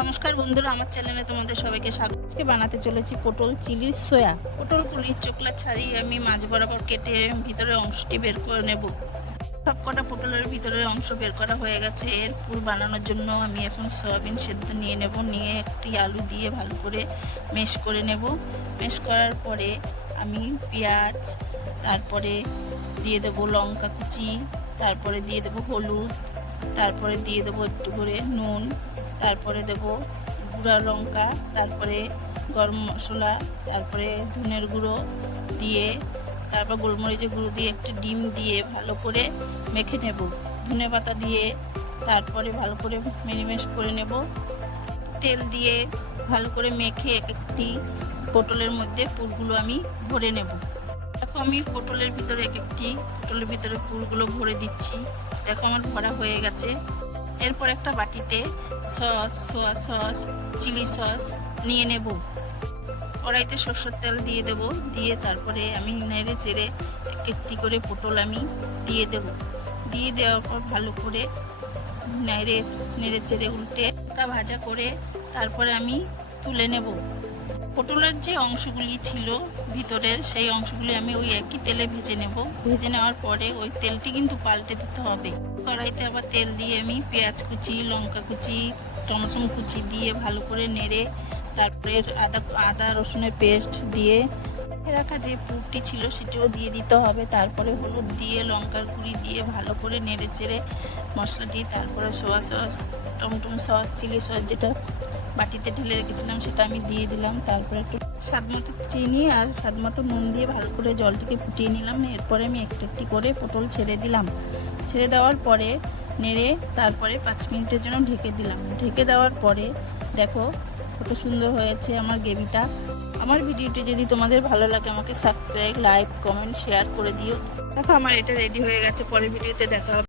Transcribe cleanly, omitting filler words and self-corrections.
নমস্কার বন্ধুরা, আমার চ্যানেলে তোমাদের সবাইকে স্বাগত। আজকে বানাতে চলেছি পটল চিলি সয়া। পটলগুলির চোকলা ছাড়িয়ে আমি মাঝ বরাবর কেটে ভিতরের অংশটি বের করে নেব। সবকটা পটলের ভিতরের অংশ বের করা হয়ে গেছে। এর পুর বানানোর জন্য আমি এখন সয়াবিন সেদ্ধ নিয়ে নেব। নিয়ে একটি আলু দিয়ে ভালো করে মেশ করে নেব। মেশ করার পরে আমি পেঁয়াজ, তারপরে দিয়ে দেব লঙ্কা কুচি, তারপরে দিয়ে দেব হলুদ, তারপরে দিয়ে দেবো একটু করে নুন, তারপরে দেব গুঁড়া লঙ্কা, তারপরে গরম মশলা, তারপরে ধনের গুঁড়ো দিয়ে, তারপর গোলমরিচের গুঁড়ো দিয়ে একটা ডিম দিয়ে ভালো করে মেখে নেব। ধনে পাতা দিয়ে তারপরে ভালো করে মেরিনেট করে নেব। তেল দিয়ে ভালো করে মেখে একটি পটলের মধ্যে পুরগুলো আমি ভরে নেব। দেখো আমি পটলের ভিতরে পটলের ভিতরে পুরগুলো ভরে দিচ্ছি। দেখো আমার ভরা হয়ে গেছে। এরপর একটা বাটিতে sauce, soya sauce, chilli sauce নিয়ে নেব। কড়াইতে সরষের তেল দিয়ে দেব। দিয়ে তারপরে আমি নেড়ে চেড়ে একটি করে পটল আমি দিয়ে দেব। দিয়ে দেওয়ার পর ভালো করে নেড়ে চেড়ে উল্টে ভাজা করে তারপরে আমি তুলে নেব। পটলের যে অংশগুলি ছিল ভিতরের, সেই অংশগুলি আমি ওই একই তেলে ভেজে নেব। ভেজে নেওয়ার পরে ওই তেলটি কিন্তু পাল্টে দিতে হবে। কড়াইতে আবার তেল দিয়ে আমি পেঁয়াজ কুচি, লঙ্কা কুচি, টমেটো কুচি দিয়ে ভালো করে নেড়ে তারপরে আদা রসুনের পেস্ট দিয়ে রাখা যে পুরটি ছিল সেটিও দিয়ে দিতে হবে। তারপরে হলুদ দিয়ে লঙ্কার গুঁড়ি দিয়ে ভালো করে নেড়ে চেড়ে মশলাটি, তারপরে soya sauce, tomato sauce, chilli sauce যেটা বাটিতে ঢেলে রেখেছিলাম সেটা আমি দিয়ে দিলাম। তারপরে একটু স্বাদ মতো চিনি আর স্বাদ মতো নুন দিয়ে ভালো করে জলটিকে ফুটিয়ে নিলাম। এরপরে আমি একটি করে পটল ছেড়ে দিলাম। ছেড়ে দেওয়ার পরে নেড়ে তারপরে 5 মিনিটের জন্য ঢেকে দিলাম। ঢেকে দেওয়ার পরে দেখো কত সুন্দর হয়েছে আমার গ্রেভিটা। আমার ভিডিওটি যদি তোমাদের ভালো লাগে আমাকে সাবস্ক্রাইব, লাইক, কমেন্ট, শেয়ার করে দিও। দেখো আমার এটা রেডি হয়ে গেছে। পরের ভিডিওতে দেখা হবে।